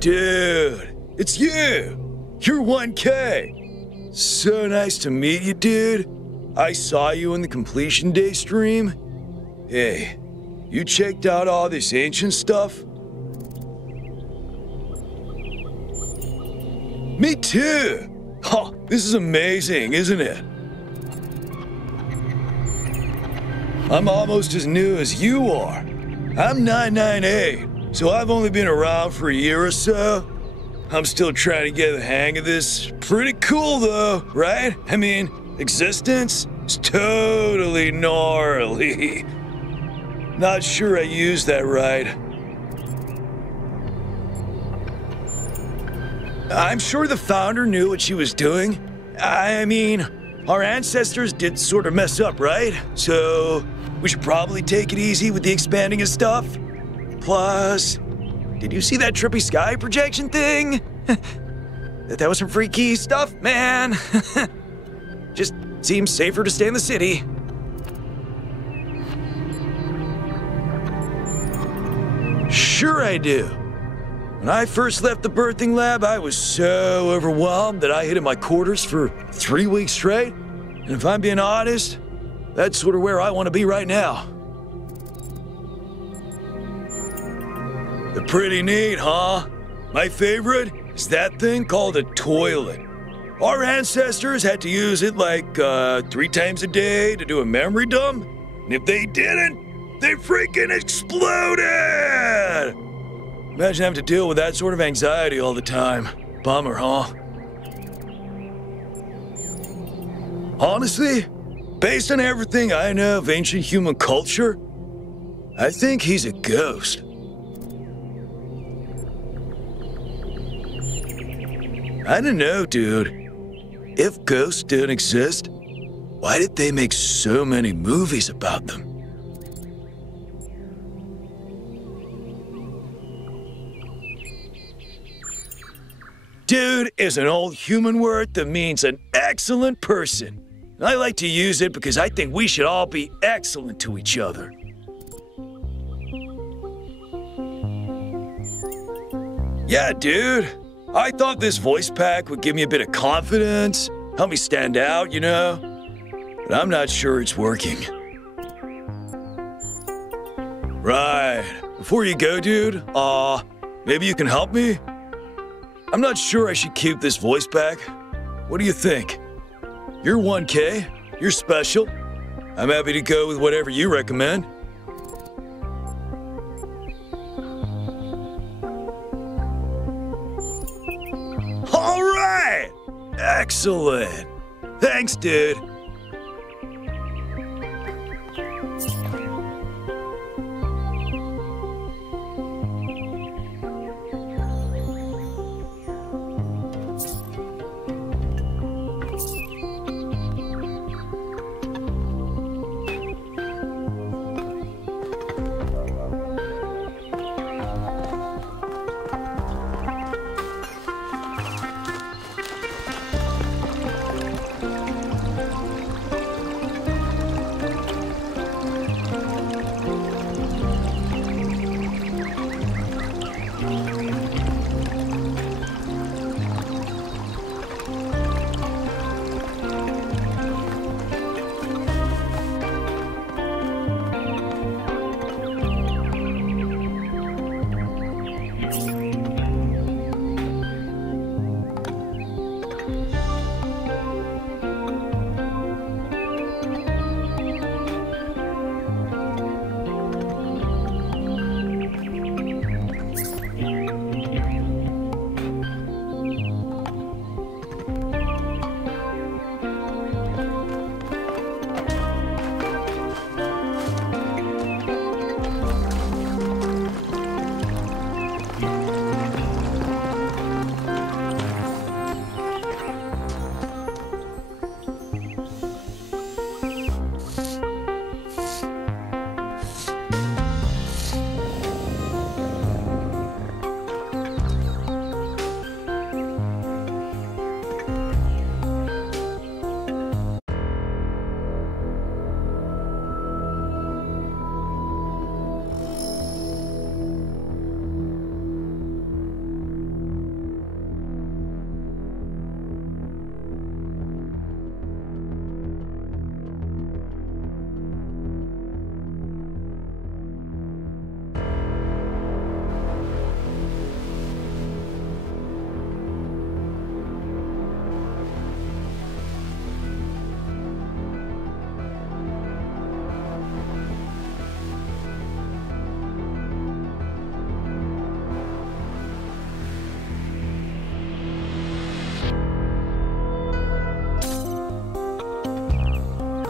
Dude, it's you! You're 1K! So nice to meet you, dude. I saw you in the completion day stream. Hey, you checked out all this ancient stuff? Me too! Oh, this is amazing, isn't it? I'm almost as new as you are. I'm 998, so I've only been around for a year or so. I'm still trying to get the hang of this. Pretty cool though, right? I mean, existence is totally gnarly. Not sure I used that right. I'm sure the founder knew what she was doing. I mean, our ancestors did sort of mess up, right? So we should probably take it easy with the expanding of stuff. Plus, did you see that trippy sky projection thing? That was some freaky stuff, man. Just seems safer to stay in the city. Sure I do. When I first left the birthing lab, I was so overwhelmed that I hid in my quarters for 3 weeks straight. And if I'm being honest, that's sort of where I want to be right now. They're pretty neat, huh? My favorite is that thing called a toilet. Our ancestors had to use it like 3 times a day to do a memory dump. And if they didn't, they freaking exploded! Imagine having to deal with that sort of anxiety all the time. Bummer, huh? Honestly, based on everything I know of ancient human culture, I think he's a ghost. I don't know, dude. If ghosts don't exist, why did they make so many movies about them? Dude is an old human word that means an excellent person. I like to use it because I think we should all be excellent to each other. Yeah, dude. I thought this voice pack would give me a bit of confidence, help me stand out, you know? But I'm not sure it's working. Right. Before you go, dude, maybe you can help me? I'm not sure I should keep this voice pack. What do you think? You're 1K, you're special. I'm happy to go with whatever you recommend. All right! Excellent! Thanks, dude.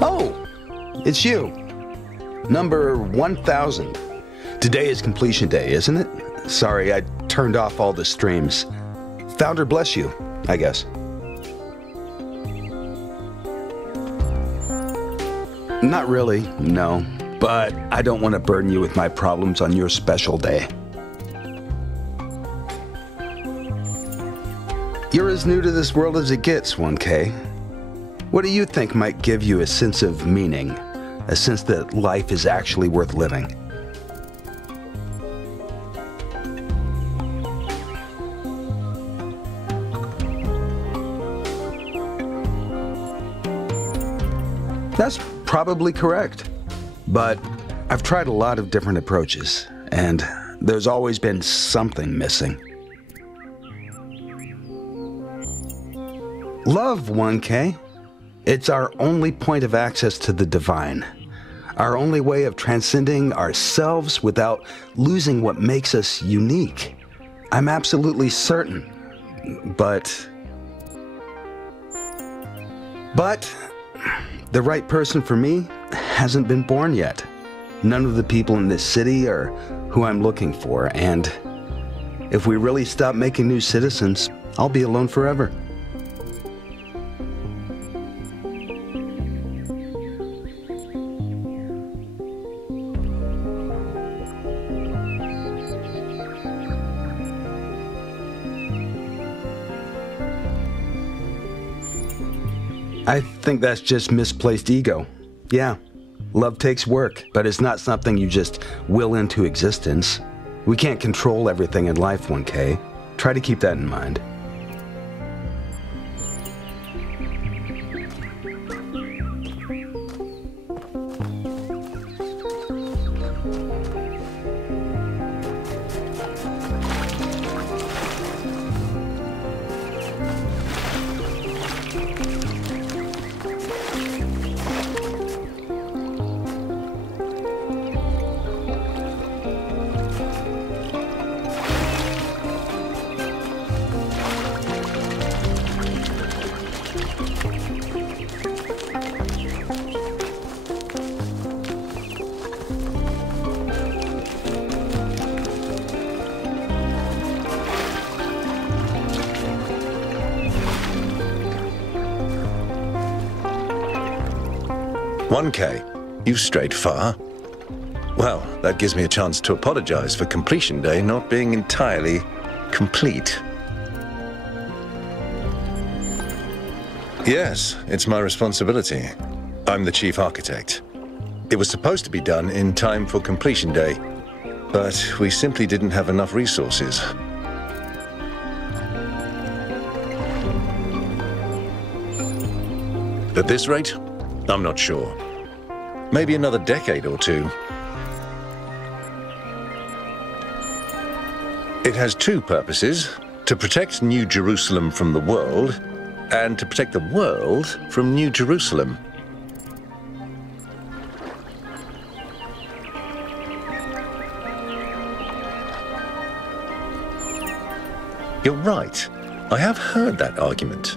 Oh, it's you. Number 1000. Today is completion day, isn't it? Sorry, I turned off all the streams. Founder bless you, I guess. Not really, no. But I don't want to burden you with my problems on your special day. You're as new to this world as it gets, 1K. What do you think might give you a sense of meaning? A sense that life is actually worth living? That's probably correct. But I've tried a lot of different approaches, and there's always been something missing. Love, 1K. It's our only point of access to the divine. Our only way of transcending ourselves without losing what makes us unique. I'm absolutely certain. But the right person for me hasn't been born yet. None of the people in this city are who I'm looking for, and if we really stop making new citizens, I'll be alone forever. I think that's just misplaced ego. Yeah, love takes work, but it's not something you just will into existence. We can't control everything in life, 1K. Try to keep that in mind. You've strayed far. Well, that gives me a chance to apologize for completion day not being entirely complete. Yes, it's my responsibility. I'm the chief architect. It was supposed to be done in time for completion day, but we simply didn't have enough resources. At this rate, I'm not sure. Maybe another decade or two. It has two purposes: to protect New Jerusalem from the world, and to protect the world from New Jerusalem. You're right. I have heard that argument.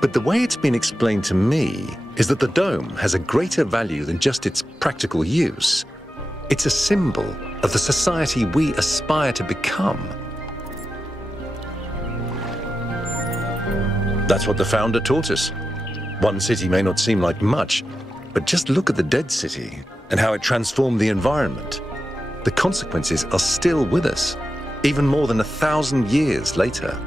But the way it's been explained to me is that the dome has a greater value than just its practical use. It's a symbol of the society we aspire to become. That's what the founder taught us. One city may not seem like much, but just look at the dead city and how it transformed the environment. The consequences are still with us, even more than 1,000 years later.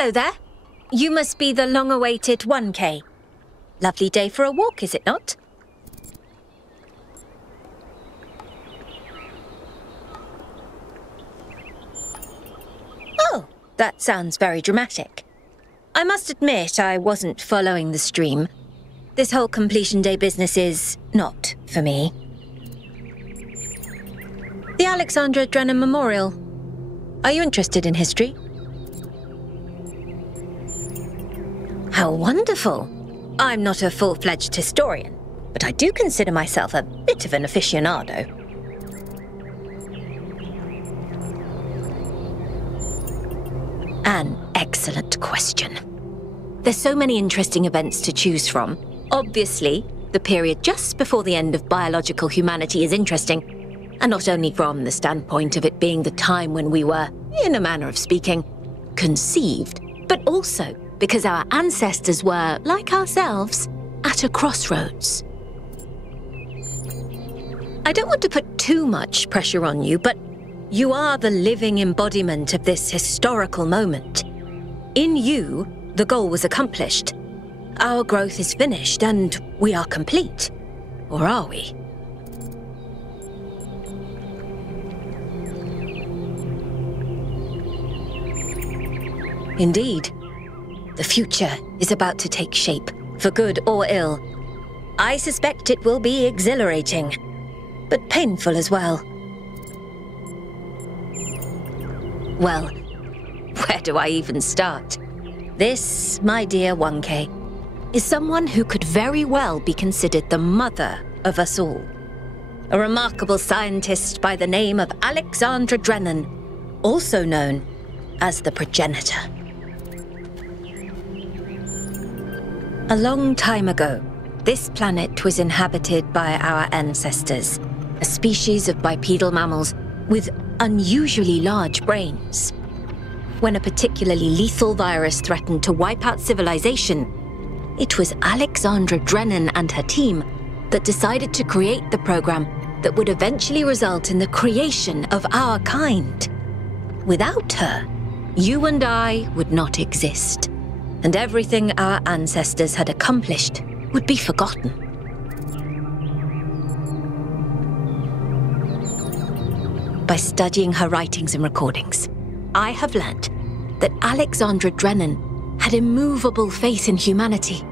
Hello there. You must be the long-awaited 1K. Lovely day for a walk, is it not? Oh, that sounds very dramatic. I must admit I wasn't following the stream. This whole completion day business is not for me. The Alexandra Drennan Memorial. Are you interested in history? How wonderful. I'm not a full-fledged historian, but I do consider myself a bit of an aficionado. An excellent question. There's so many interesting events to choose from. Obviously, the period just before the end of biological humanity is interesting, and not only from the standpoint of it being the time when we were, in a manner of speaking, conceived, but also because our ancestors were, like ourselves, at a crossroads. I don't want to put too much pressure on you, but you are the living embodiment of this historical moment. In you, the goal was accomplished. Our growth is finished, and we are complete. Or are we? Indeed. The future is about to take shape, for good or ill. I suspect it will be exhilarating, but painful as well. Well, where do I even start? This, my dear 1K, is someone who could very well be considered the mother of us all. A remarkable scientist by the name of Alexandra Drennan, also known as the progenitor. A long time ago, this planet was inhabited by our ancestors, a species of bipedal mammals with unusually large brains. When a particularly lethal virus threatened to wipe out civilization, it was Alexandra Drennan and her team that decided to create the program that would eventually result in the creation of our kind. Without her, you and I would not exist, and everything our ancestors had accomplished would be forgotten. By studying her writings and recordings, I have learnt that Alexandra Drennan had immovable faith in humanity,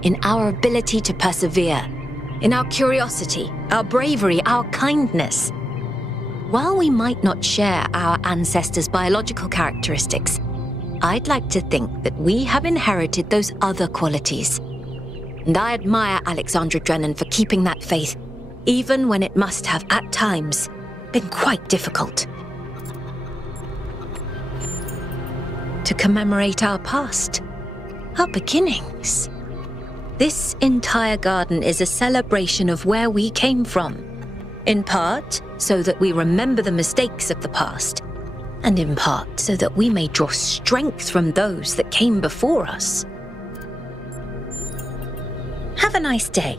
in our ability to persevere, in our curiosity, our bravery, our kindness. While we might not share our ancestors' biological characteristics, I'd like to think that we have inherited those other qualities. And I admire Alexandra Drennan for keeping that faith, even when it must have, at times, been quite difficult. To commemorate our past, our beginnings. This entire garden is a celebration of where we came from, in part so that we remember the mistakes of the past, and in part so that we may draw strength from those that came before us. Have a nice day.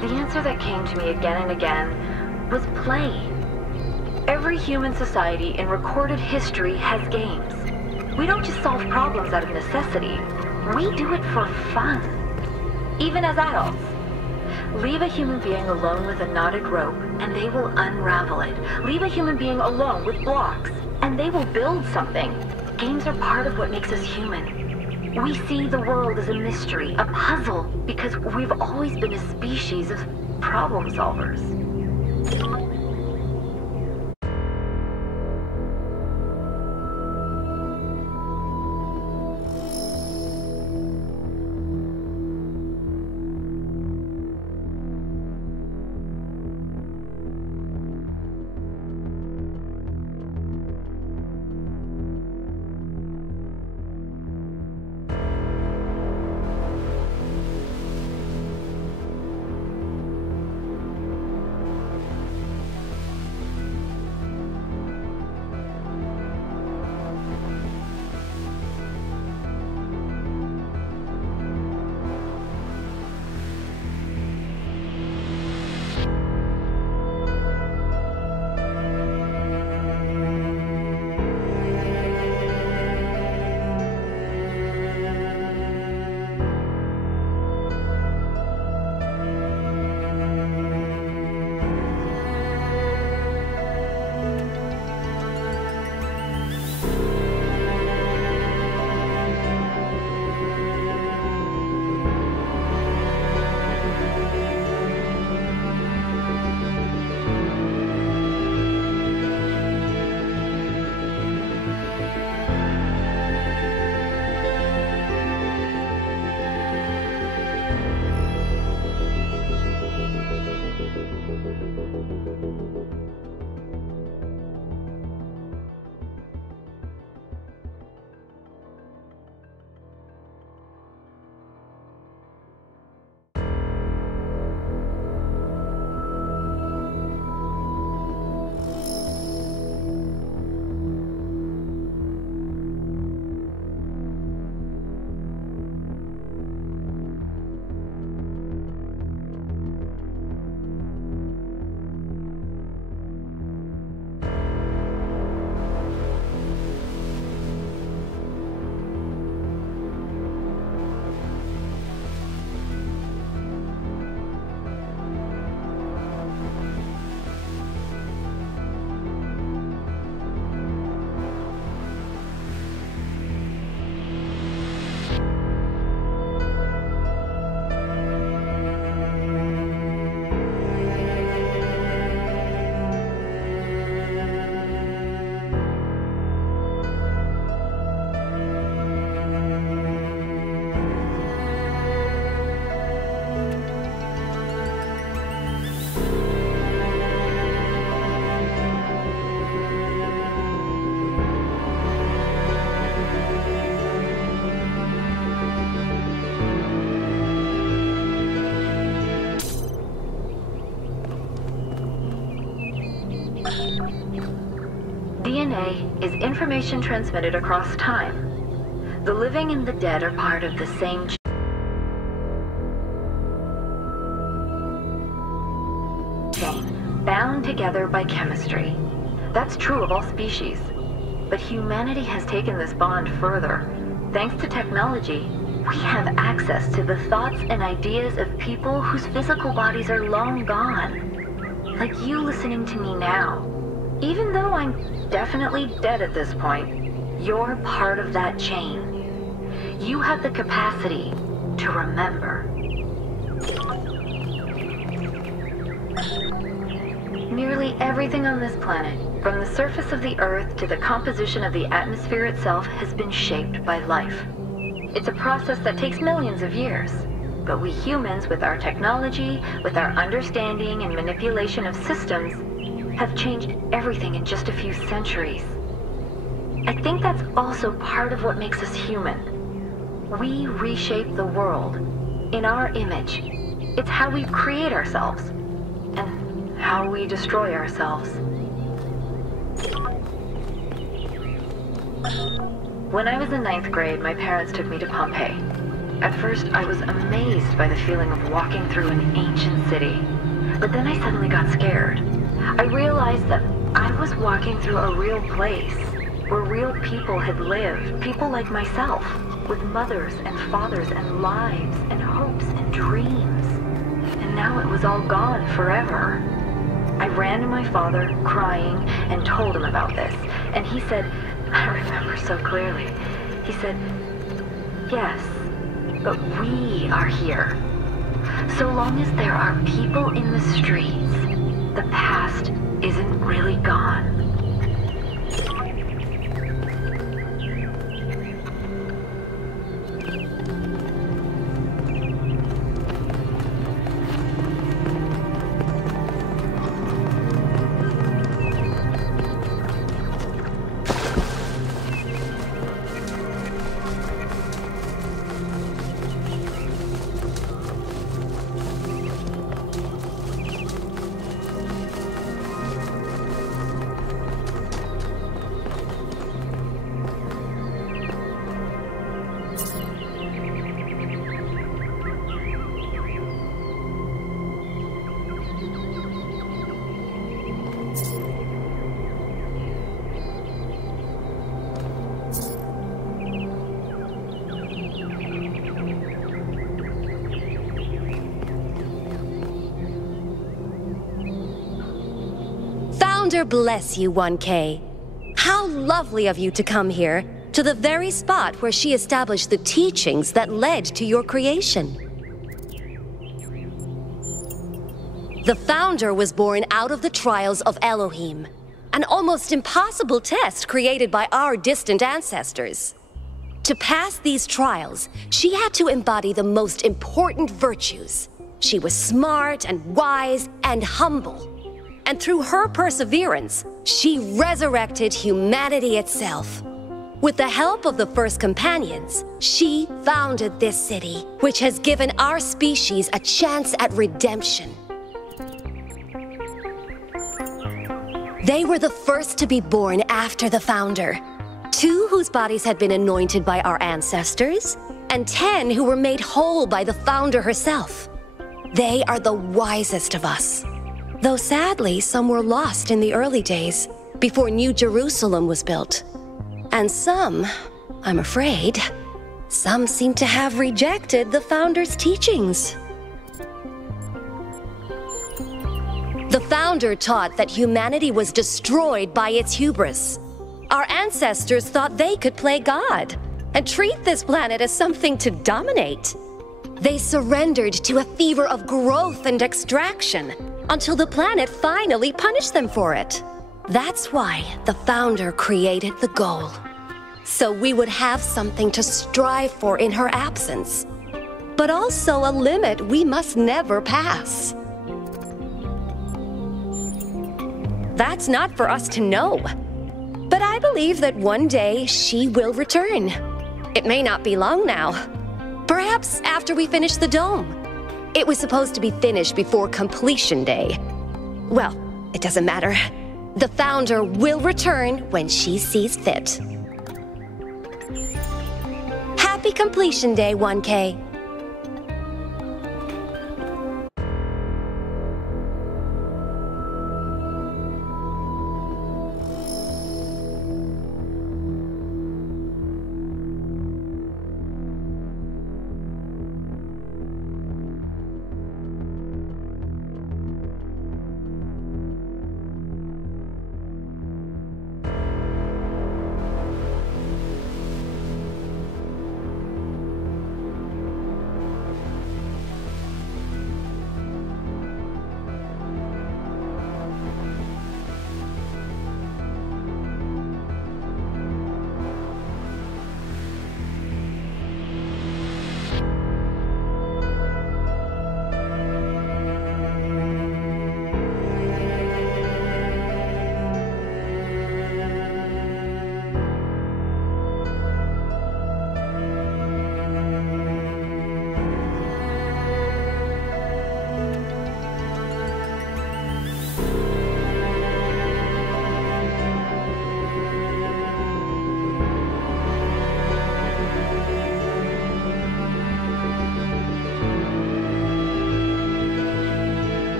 The answer that came to me again and again was play. Every human society in recorded history has games. We don't just solve problems out of necessity. We do it for fun. Even as adults. Leave a human being alone with a knotted rope, and they will unravel it. Leave a human being alone with blocks, and they will build something. Games are part of what makes us human. We see the world as a mystery, a puzzle, because we've always been a species of problem solvers. DNA is information transmitted across time. The living and the dead are part of the same chain, bound together by chemistry. That's true of all species. But humanity has taken this bond further. Thanks to technology, we have access to the thoughts and ideas of people whose physical bodies are long gone. Like you listening to me now. Even though I'm definitely dead at this point, you're part of that chain. You have the capacity to remember. Nearly everything on this planet, from the surface of the Earth to the composition of the atmosphere itself, has been shaped by life. It's a process that takes millions of years. But we humans, with our technology, with our understanding and manipulation of systems, have changed everything in just a few centuries. I think that's also part of what makes us human. We reshape the world in our image. It's how we create ourselves and how we destroy ourselves. When I was in 9th grade, my parents took me to Pompeii. At first, I was amazed by the feeling of walking through an ancient city. But then I suddenly got scared. I realized that I was walking through a real place, where real people had lived, people like myself, with mothers and fathers and lives and hopes and dreams. And now it was all gone forever. I ran to my father, crying, and told him about this. And he said, I remember so clearly, he said, yes, but we are here. So long as there are people in the streets, the past isn't really gone. Bless you, 1K. How lovely of you to come here, to the very spot where she established the teachings that led to your creation. The Founder was born out of the trials of Elohim, an almost impossible test created by our distant ancestors. To pass these trials, she had to embody the most important virtues. She was smart and wise and humble. And through her perseverance, she resurrected humanity itself. With the help of the first companions, she founded this city, which has given our species a chance at redemption. They were the first to be born after the Founder. 2 whose bodies had been anointed by our ancestors, and 10 who were made whole by the Founder herself. They are the wisest of us. Though sadly, some were lost in the early days, before New Jerusalem was built. And some, I'm afraid, some seem to have rejected the Founder's teachings. The Founder taught that humanity was destroyed by its hubris. Our ancestors thought they could play God and treat this planet as something to dominate. They surrendered to a fever of growth and extraction, until the planet finally punished them for it. That's why the Founder created the goal. So we would have something to strive for in her absence, but also a limit we must never pass. That's not for us to know, but I believe that one day she will return. It may not be long now. Perhaps after we finish the dome. It was supposed to be finished before completion day. Well, it doesn't matter. The Founder will return when she sees fit. Happy Completion Day, 1K.